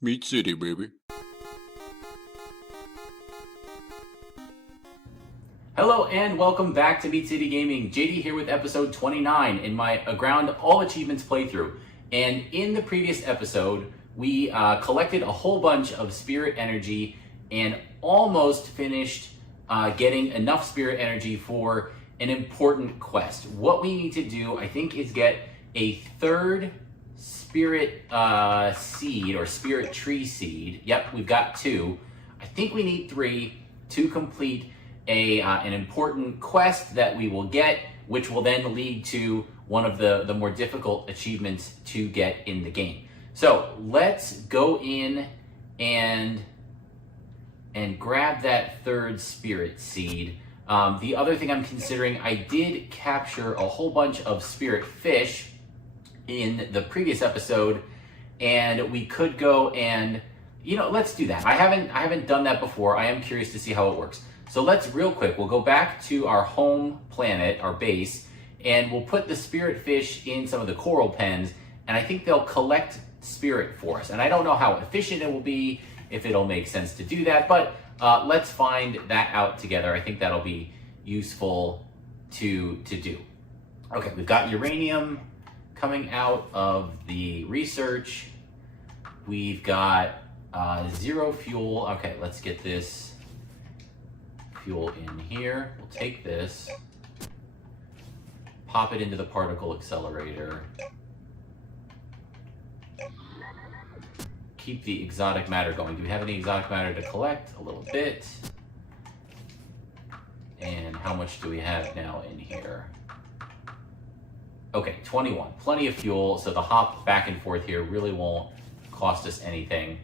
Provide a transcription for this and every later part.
Meat City, baby. Hello and welcome back to Meat City Gaming. JD here with episode 29 in my Aground All Achievements playthrough. And in the previous episode, we collected a whole bunch of spirit energy and almost finished getting enough spirit energy for an important quest. What we need to do, I think, is get a third spirit seed or spirit tree seed. Yep, we've got two. I think we need three to complete an important quest that we will get, which will then lead to one of the more difficult achievements to get in the game. So let's go in and grab that third spirit seed. The other thing I'm considering, I did capture a whole bunch of spirit fish in the previous episode, and we could go and, let's do that. I haven't done that before. I am curious to see how it works. So let's real quick, we'll go back to our home planet, our base, and we'll put the spirit fish in some of the coral pens, and I think they'll collect spirit for us. And I don't know how efficient it will be, if it'll make sense to do that, but let's find that out together. I think that'll be useful to do. Okay, we've got uranium coming out of the research. We've got 0 fuel. Okay, let's get this fuel in here. We'll take this, pop it into the particle accelerator, keep the exotic matter going. Do we have any exotic matter to collect? A little bit. And how much do we have now in here? Okay, 21. Plenty of fuel, so the hop back and forth here really won't cost us anything.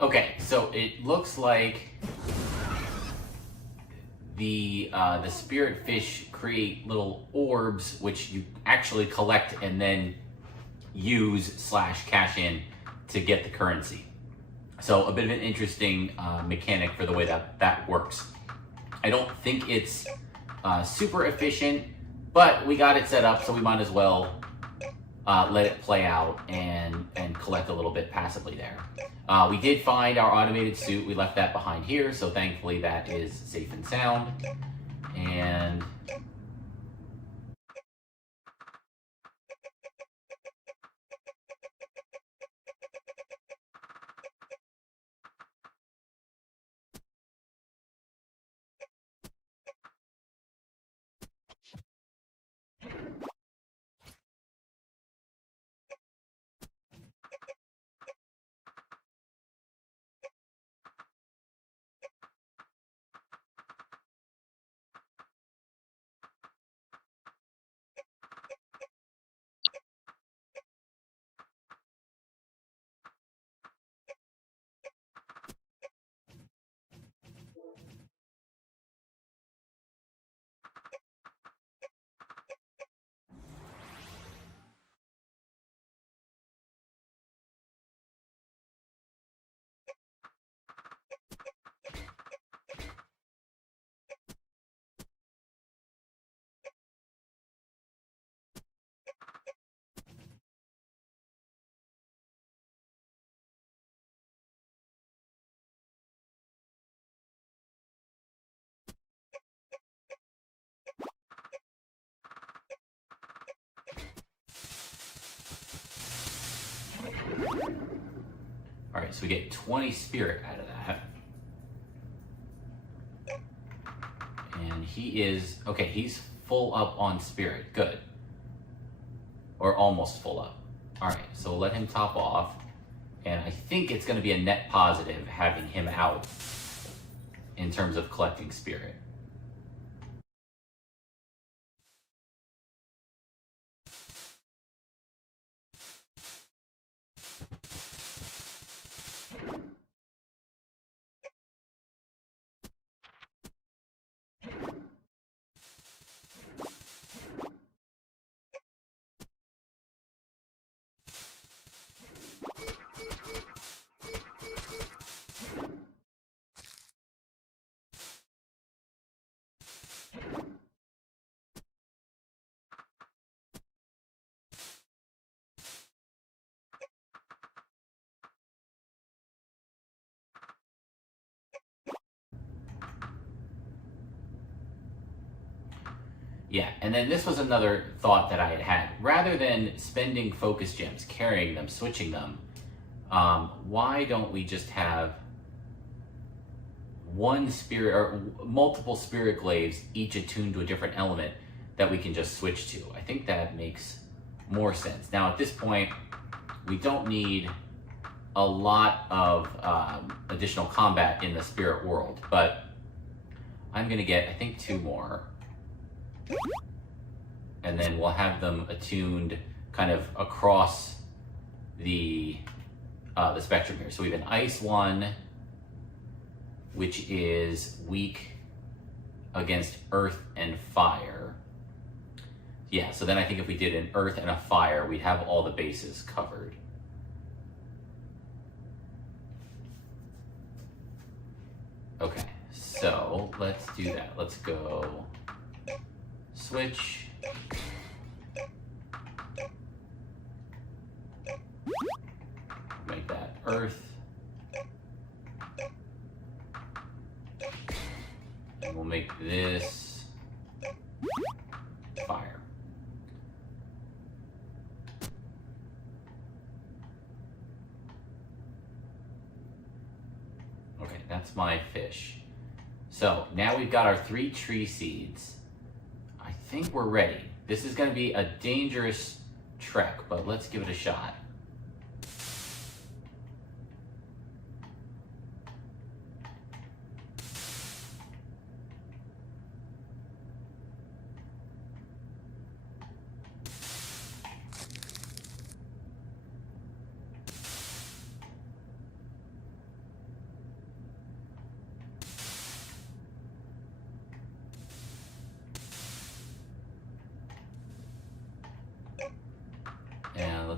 Okay, so it looks like the spirit fish create little orbs, which you actually collect and then use / cash in to get the currency. So a bit of an interesting mechanic for the way that works. I don't think it's super efficient, but we got it set up, so we might as well let it play out and collect a little bit passively there. We did find our automated suit. We left that behind here, so thankfully that is safe and sound. And all right, so we get 20 spirit out of that. And he is, okay, he's full up on spirit, good. Or almost full up. All right, so let him top off. And I think it's gonna be a net positive having him out in terms of collecting spirit. Yeah, and then this was another thought that I had had. Rather than spending focus gems, carrying them, switching them, why don't we just have one spirit or multiple spirit glaives, each attuned to a different element that we can just switch to? I think that makes more sense. Now at this point, we don't need a lot of additional combat in the spirit world, but I'm gonna get, I think, 2 more. And then we'll have them attuned kind of across the spectrum here. So we have an ice one, which is weak against earth and fire. Yeah, so then I think if we did an earth and a fire, we'd have all the bases covered. Okay, so let's do that. Let's go switch. Make that earth. And we'll make this fire. Okay, that's my fish. So now we've got our 3 tree seeds. I think we're ready. This is going to be a dangerous trek, but let's give it a shot.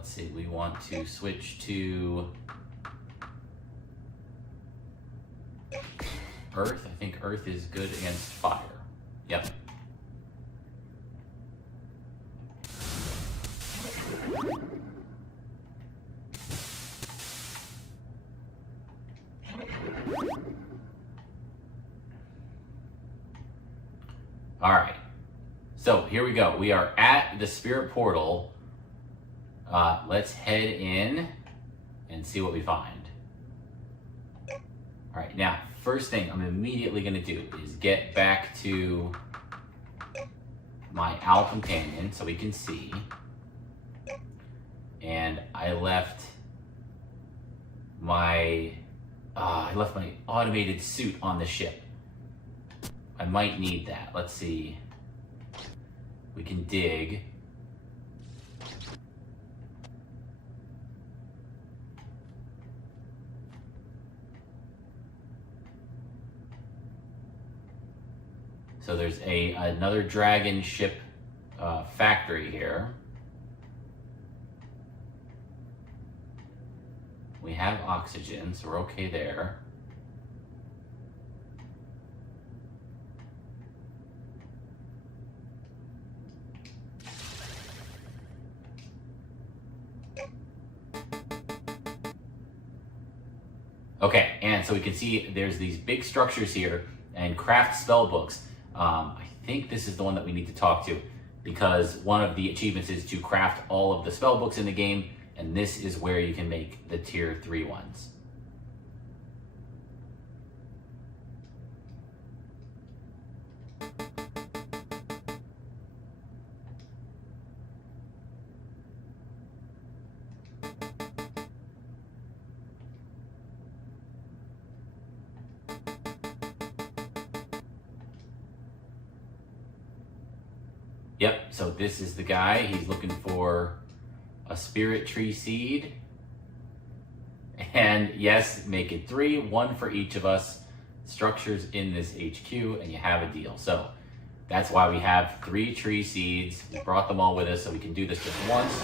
let's see, we want to switch to Earth. I think Earth is good against fire. Yep. All right. So here we go. We are at the spirit portal. Let's head in and see what we find. All right, now, first thing I'm immediately going to do is get back to my owl companion so we can see. And I left my automated suit on the ship. I might need that. Let's see. We can dig. So there's another dragon ship factory here. We have oxygen, so we're okay there. Okay, and so we can see there's these big structures here and craft spell books. I think this is the one that we need to talk to because one of the achievements is to craft all of the spell books in the game, and this is where you can make the tier 3 ones. Yep, so this is the guy. He's looking for a spirit tree seed. And yes, make it 3, 1 for each of us. Structures in this HQ, and you have a deal. So that's why we have 3 tree seeds. We brought them all with us so we can do this just once.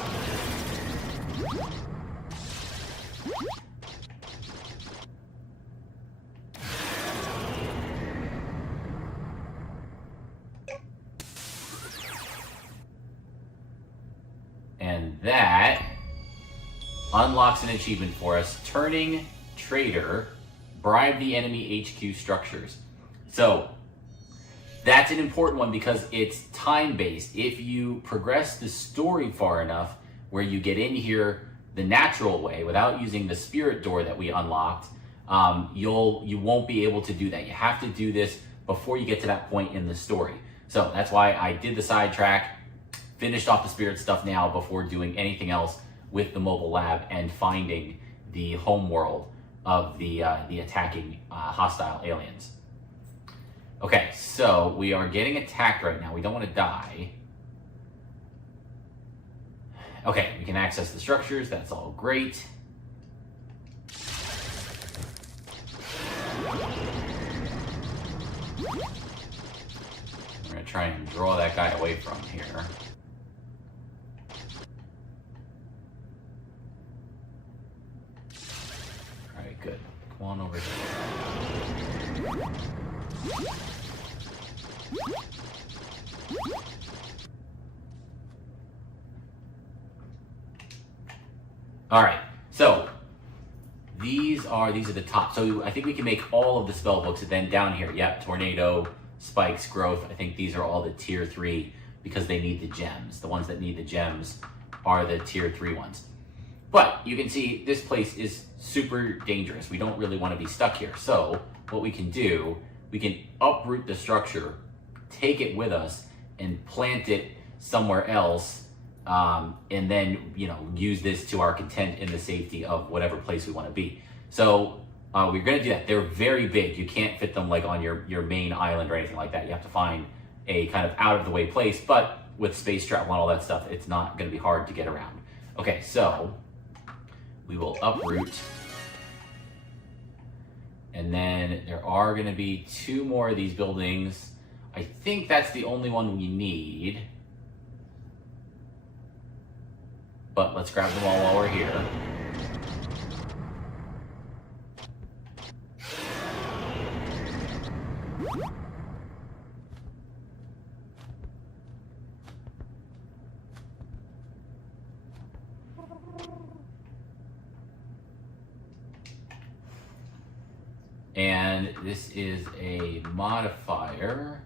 And that unlocks an achievement for us, turning Traitor, bribe the enemy HQ structures. So that's an important one because it's time-based. If you progress the story far enough where you get in here the natural way without using the spirit door that we unlocked, you won't be able to do that. You have to do this before you get to that point in the story. So that's why I did the sidetrack, finished off the spirit stuff now before doing anything else with the mobile lab and finding the home world of the attacking hostile aliens. Okay, so we are getting attacked right now. We don't want to die. Okay, we can access the structures. That's all great. We're going to try and draw that guy away from here. Good. Come on over here. All right. So these are the top. So I think we can make all of the spell books, and then down here, yep, tornado, spikes, growth. I think these are all the tier 3 because they need the gems. The ones that need the gems are the tier 3 ones. But you can see this place is super dangerous. We don't really want to be stuck here. So what we can do, we can uproot the structure, take it with us, and plant it somewhere else, and then use this to our content in the safety of whatever place we want to be. So we're going to do that. They're very big. You can't fit them like on your main island or anything like that. You have to find a kind of out of the way place. But with space travel and all that stuff, it's not going to be hard to get around. Okay, so we will uproot. And then there are going to be 2 more of these buildings. I think that's the only one we need. but let's grab them all while we're here. And this is a modifier.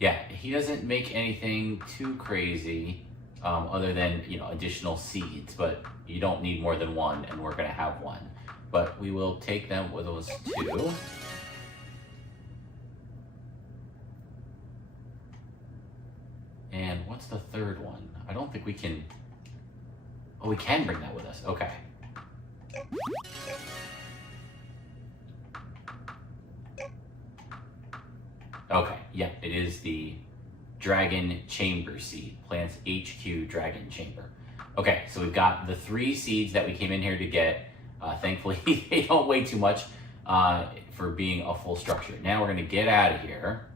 Yeah, he doesn't make anything too crazy other than, you know, additional seeds, but you don't need more than one, and we're gonna have one. But we will take them with those two. And what's the third one? I don't think we can... Oh, we can bring that with us. Okay. Okay, yeah, it is the Dragon Chamber seed. Plants HQ Dragon Chamber. Okay, so we've got the 3 seeds that we came in here to get. Thankfully, they don't weigh too much for being a full structure. Now we're gonna get out of here.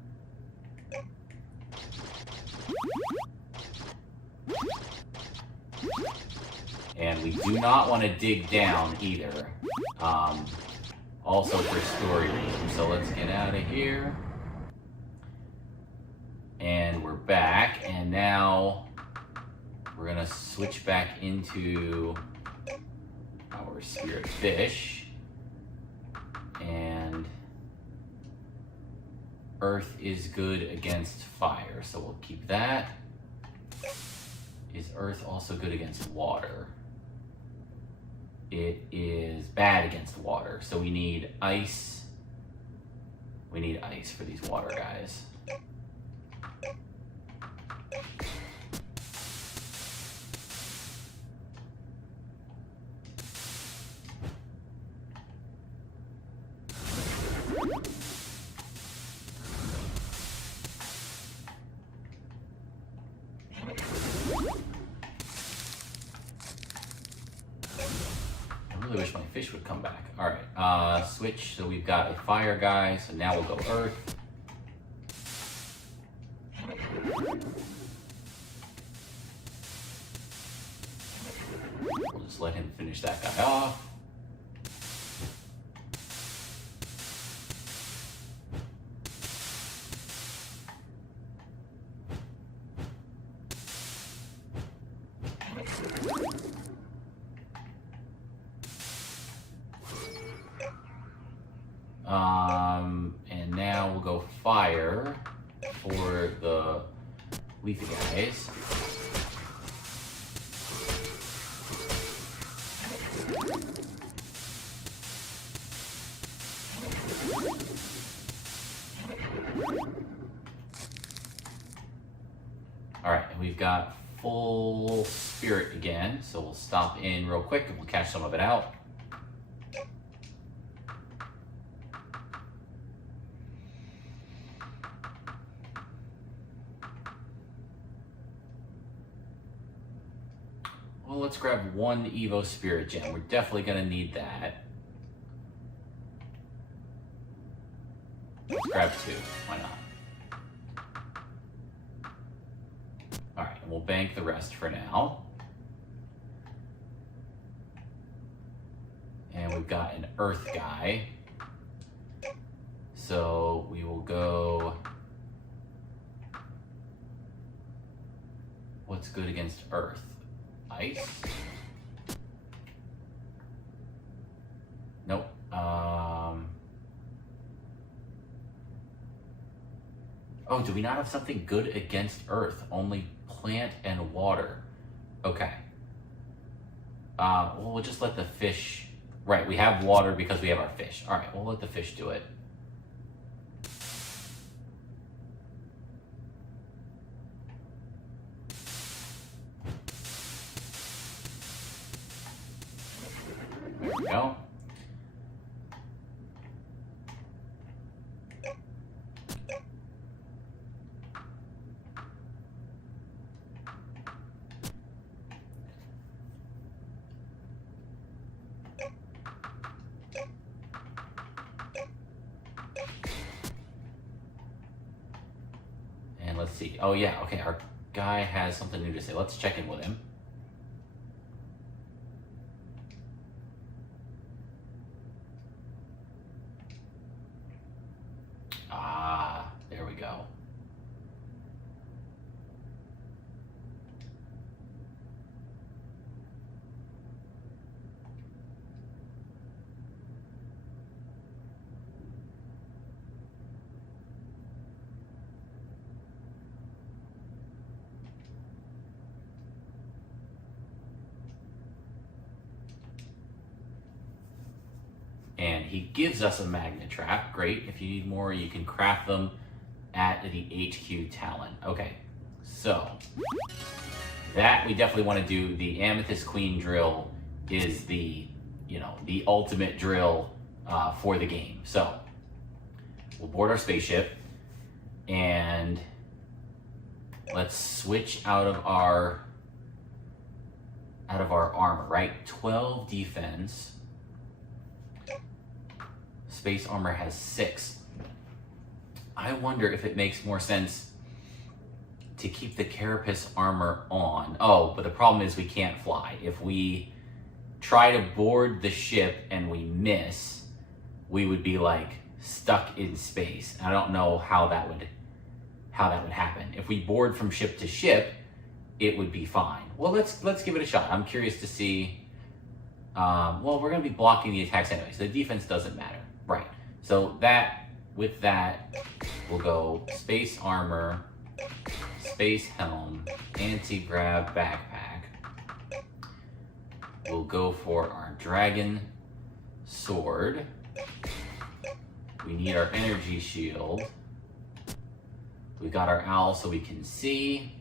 And we do not want to dig down either. Also for story reasons. So let's get out of here. And we're back. And now we're going to switch back into our spirit fish. And earth is good against fire. So we'll keep that. Is earth also good against water? It is bad against water, so we need ice. We need ice for these water guys. I really wish my fish would come back. All right, switch. So we've got a fire guy. So now we'll go earth. We'll just let him finish that guy off. And now we'll go fire for the leafy guys. All right, and we've got full spirit again, so we'll stop in real quick and we'll catch some of it out. Well, let's grab one Evo Spirit Gem. We're definitely going to need that. Let's grab 2. Why not? All right, and we'll bank the rest for now. And we've got an Earth guy. So we will go... What's good against Earth? Ice? Nope. Oh, do we not have something good against Earth? Only plant and water. Okay. Well, we'll just let the fish... Right, we have water because we have our fish. All right, we'll let the fish do it. There we go. see. Oh yeah, okay, our guy has something new to say. Let's check in with him. Ah, there we go. And he gives us a Magnetrap. Great. If you need more, you can craft them at the HQ talent. Okay, so that we definitely want to do. The Amethyst Queen drill is the, you know, the ultimate drill for the game. So we'll board our spaceship and let's switch out of our armor, right? 12 defense. Space armor has 6. I wonder if it makes more sense to keep the carapace armor on. Oh, but the problem is we can't fly. If we try to board the ship and we miss, we would be like stuck in space. I don't know how that would happen. If we board from ship to ship, it would be fine. Well, let's give it a shot. I'm curious to see. Well, we're going to be blocking the attacks anyway, so the defense doesn't matter. Right. So with that, we'll go space armor, space helm, anti-grav backpack. We'll go for our dragon sword. We need our energy shield. We got our owl so we can see.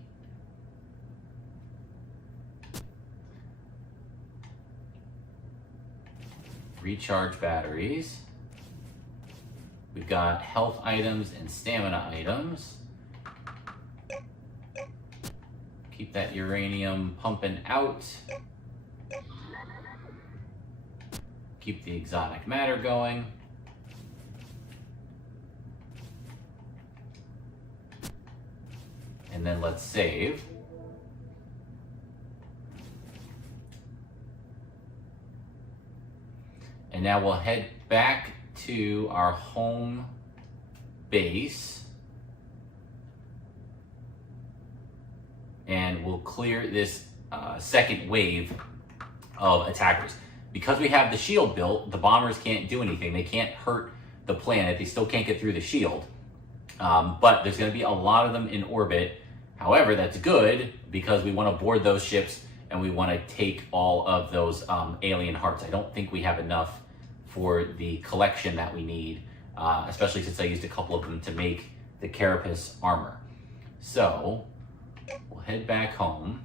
Recharge batteries. We've got health items and stamina items. Keep that uranium pumping out. Keep the exotic matter going. And then let's save. And now we'll head back to our home base. And we'll clear this second wave of attackers. Because we have the shield built, the bombers can't do anything. They can't hurt the planet. They still can't get through the shield. But there's going to be a lot of them in orbit. However, that's good because we want to board those ships and we want to take all of those alien hearts. I don't think we have enough for the collection that we need, especially since I used a couple of them to make the carapace armor. So we'll head back home.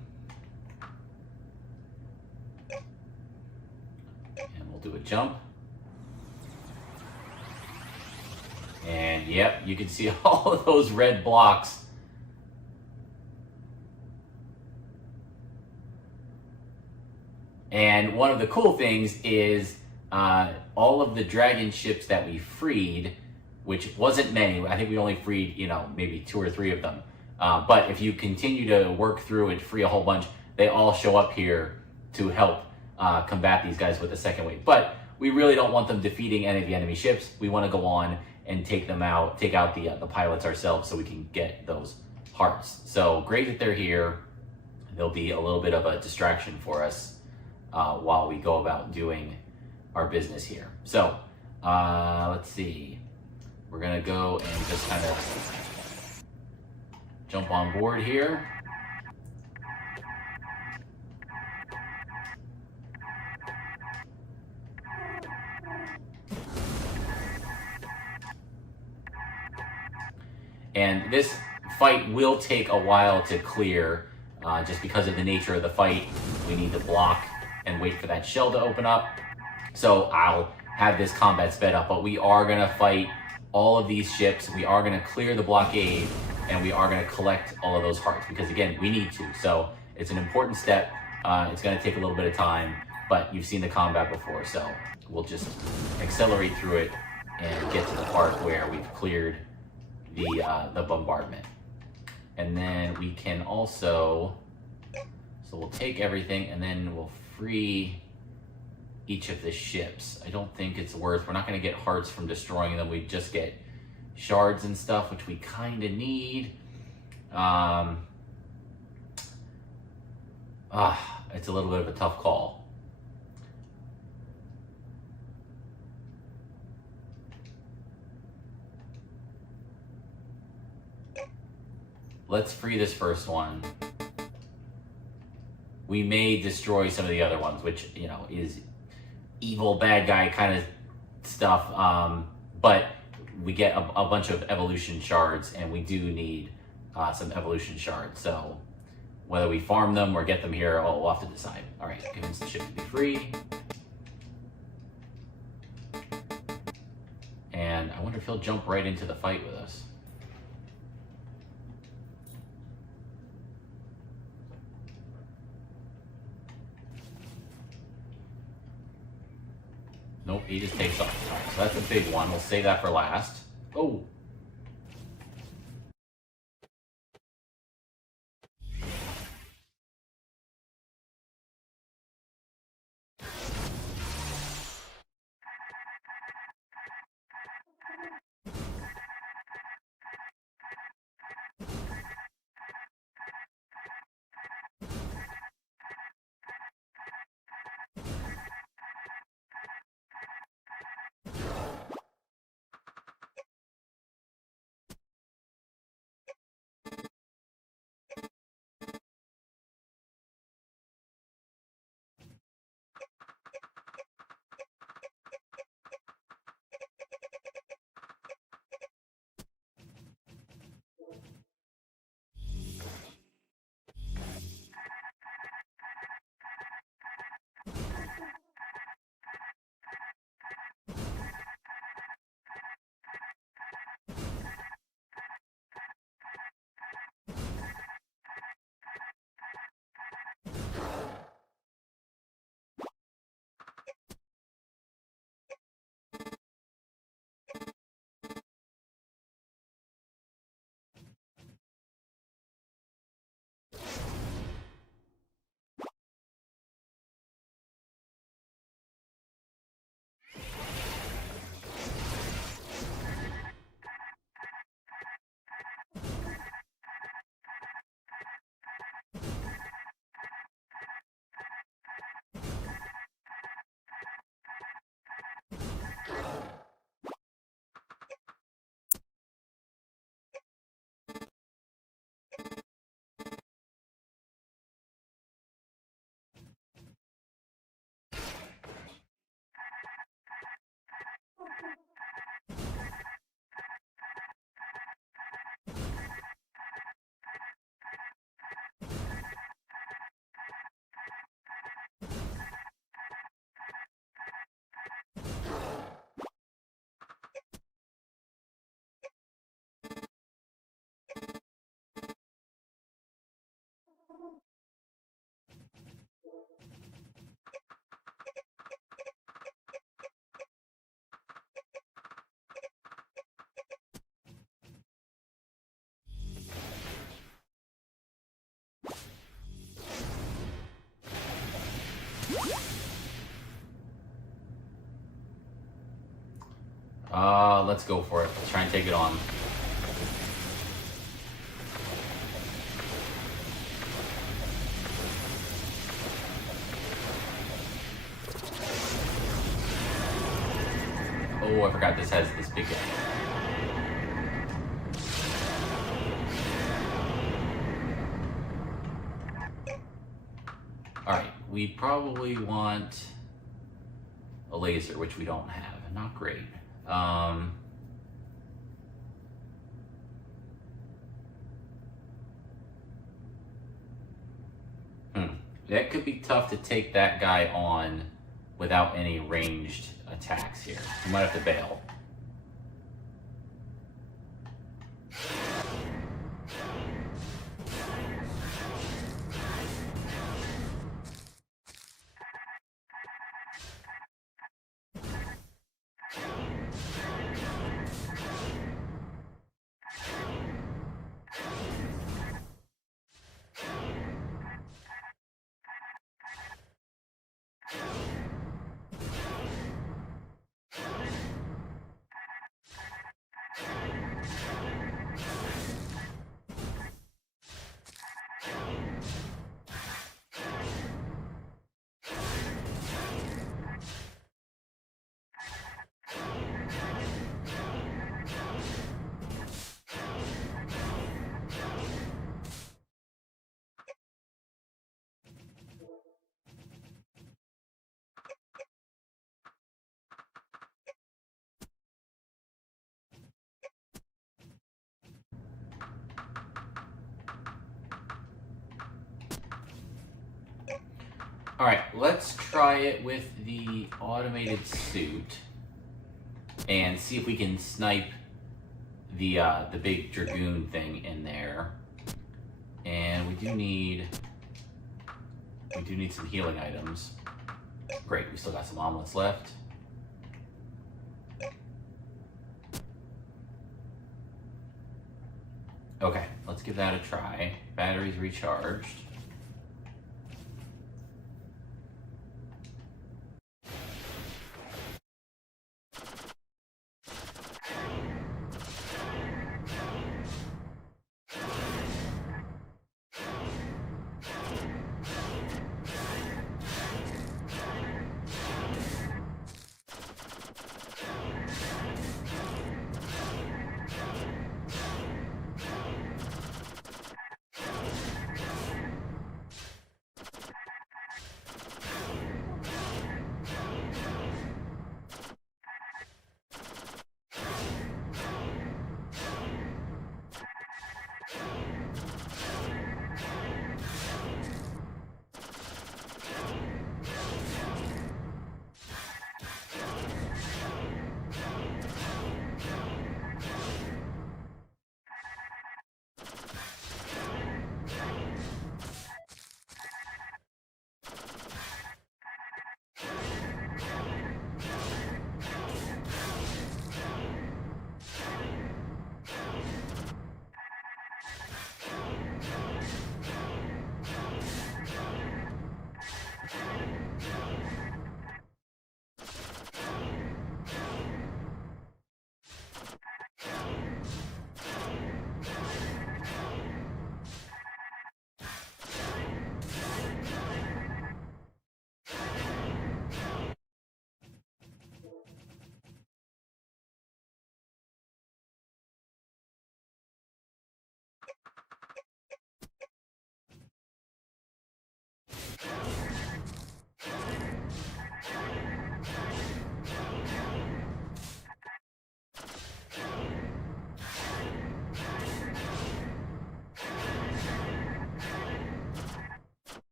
And we'll do a jump. And yep, you can see all of those red blocks. And one of the cool things is all of the dragon ships that we freed, which wasn't many. I think we only freed, maybe 2 or 3 of them. But if you continue to work through and free a whole bunch, they all show up here to help combat these guys with the second wave. But we really don't want them defeating any of the enemy ships. We want to go on and take out the pilots ourselves so we can get those hearts. So great that they're here. They'll be a little bit of a distraction for us while we go about doing our business here. So let's see. We're gonna go and just kind of jump on board here. And this fight will take a while to clear, just because of the nature of the fight. We need to block and wait for that shell to open up. So I'll have this combat sped up, but we are gonna fight all of these ships. We are gonna clear the blockade, and we are gonna collect all of those hearts, because again, we need to. So it's an important step. It's gonna take a little bit of time, but you've seen the combat before, so we'll just accelerate through it and get to the part where we've cleared the bombardment. And then we can also, so we'll take everything and then we'll free each of the ships. I don't think it's worth, we're not gonna get hearts from destroying them. We just get shards and stuff, which we kind of need. It's a little bit of a tough call. Let's free this first one. We may destroy some of the other ones, which, you know, is evil, bad guy kind of stuff. But we get a bunch of evolution shards, and we do need some evolution shards. So whether we farm them or get them here, we'll have to decide. All right, convince the ship to be free. And I wonder if he'll jump right into the fight with us. Nope, he just takes off. All right, so that's a big one. We'll save that for last. Oh. Let's go for it. Let's try and take it on. Oh, I forgot this has this big guy. Alright, we probably want a laser, which we don't have. Not great. That could be tough to take that guy on without any ranged attacks here. We might have to bail. Alright, let's try it with the automated suit and see if we can snipe the big Dragoon thing in there. And we do need some healing items. Great, we still got some omelets left. Okay, let's give that a try. Batteries recharged.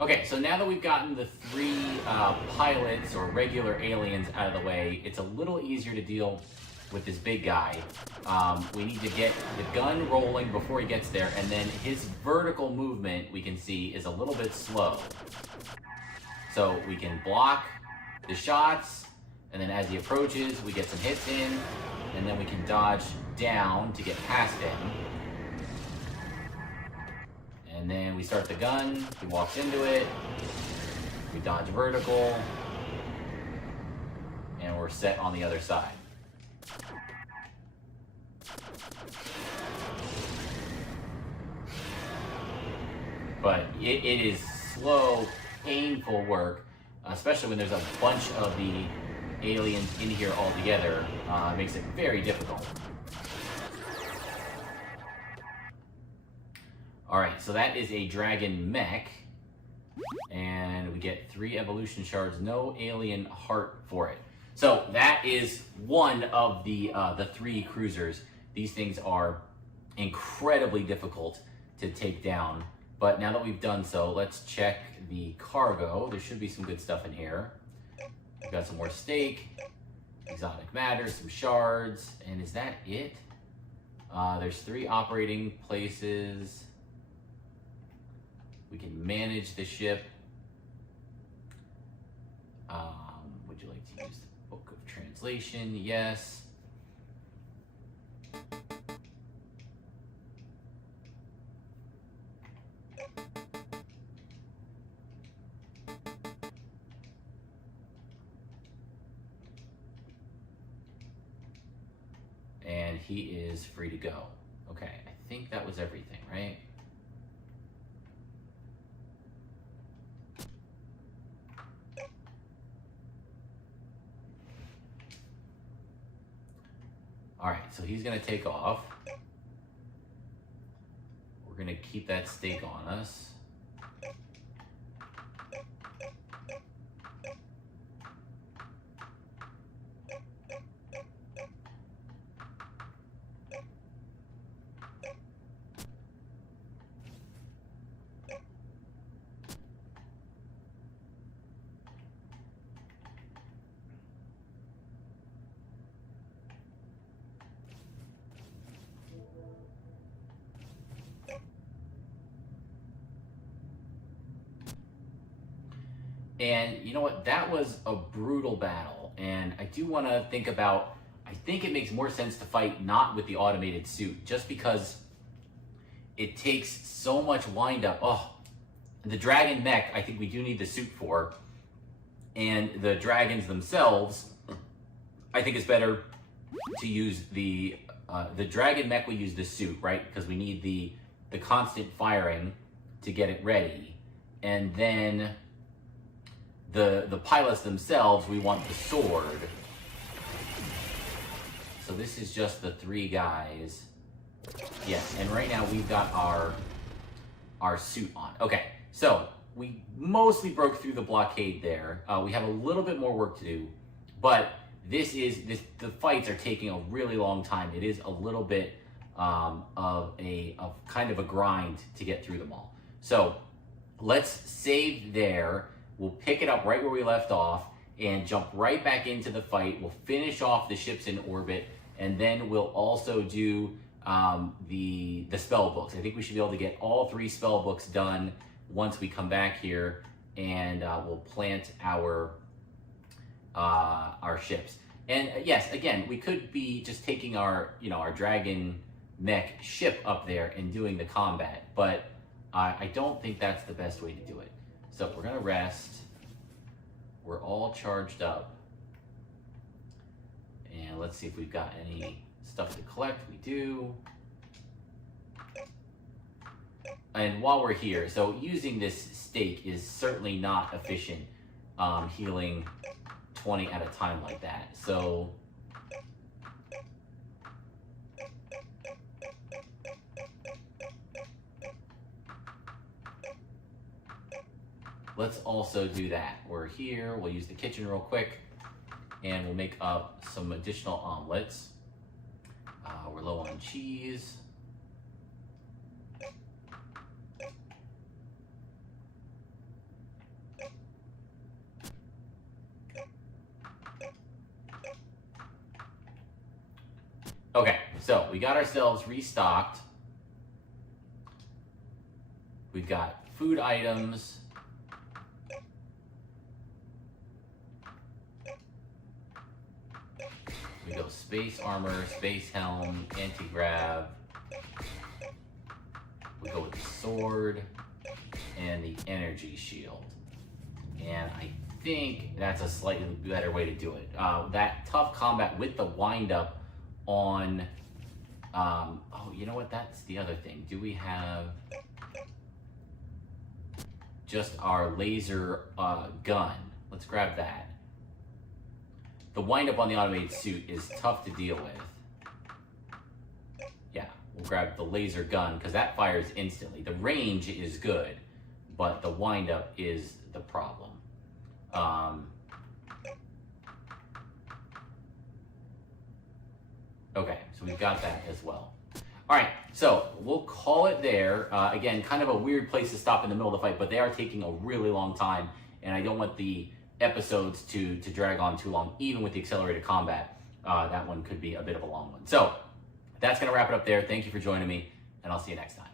Okay, so now that we've gotten the three pilots or regular aliens out of the way, it's a little easier to deal with this big guy. We need to get the gun rolling before he gets there, and then his vertical movement, we can see, is a little bit slow. So we can block the shots, and then as he approaches, we get some hits in, and then we can dodge down to get past him. And then we start the gun, he walks into it, we dodge vertical, and we're set on the other side. But it is slow, painful work, especially when there's a bunch of the aliens in here all together. It makes it very difficult. Alright, so that is a dragon mech, and we get 3 evolution shards, no alien heart for it. So that is one of the 3 cruisers. These things are incredibly difficult to take down, but now that we've done so, let's check the cargo. There should be some good stuff in here. We've got some more steak, exotic matter, some shards, and is that it? There's 3 operating places. We can manage the ship. Would you like to use the book of translation? Yes. And he is free to go. Okay, I think that was everything, right? All right, so he's gonna take off. We're gonna keep that stake on us. And you know what? That was a brutal battle. And I do want to think about, I think it makes more sense to fight not with the automated suit, just because it takes so much wind-up. Oh, the dragon mech, I think we do need the suit for. And the dragons themselves, I think it's better to use the dragon mech, we use the suit, right? Because we need the constant firing to get it ready. And then the pilots themselves, we want the sword. So this is just the 3 guys. Yes, and right now we've got our suit on. Okay, so we mostly broke through the blockade there. We have a little bit more work to do, but the fights are taking a really long time. It is a little bit of kind of a grind to get through them all. So let's save there. We'll pick it up right where we left off and jump right back into the fight. We'll finish off the ships in orbit, and then we'll also do the spell books. I think we should be able to get all 3 spell books done once we come back here, and we'll plant our ships. And yes, again, we could be just taking our dragon mech ship up there and doing the combat, but I don't think that's the best way to do it. So we're gonna rest. We're all charged up. And let's see if we've got any stuff to collect. We do. And while we're here, so using this stake is certainly not efficient, healing 20 at a time like that. So let's also do that. We're here, we'll use the kitchen real quick, and we'll make up some additional omelets. We're low on cheese. Okay, so we got ourselves restocked. We've got food items. We go space armor, space helm, anti-grav. We go with the sword and the energy shield. And I think that's a slightly better way to do it. That tough combat with the wind-up on, oh, you know what, that's the other thing. Do we have just our laser gun? Let's grab that. The wind-up on the automated suit is tough to deal with. Yeah, we'll grab the laser gun because that fires instantly. The range is good, but the wind-up is the problem. Okay, so we've got that as well. All right, so we'll call it there. Again, kind of a weird place to stop in the middle of the fight, but they are taking a really long time, and I don't want the episodes to drag on too long, even with the accelerated combat. That one could be a bit of a long one. So that's going to wrap it up there. Thank you for joining me, and I'll see you next time.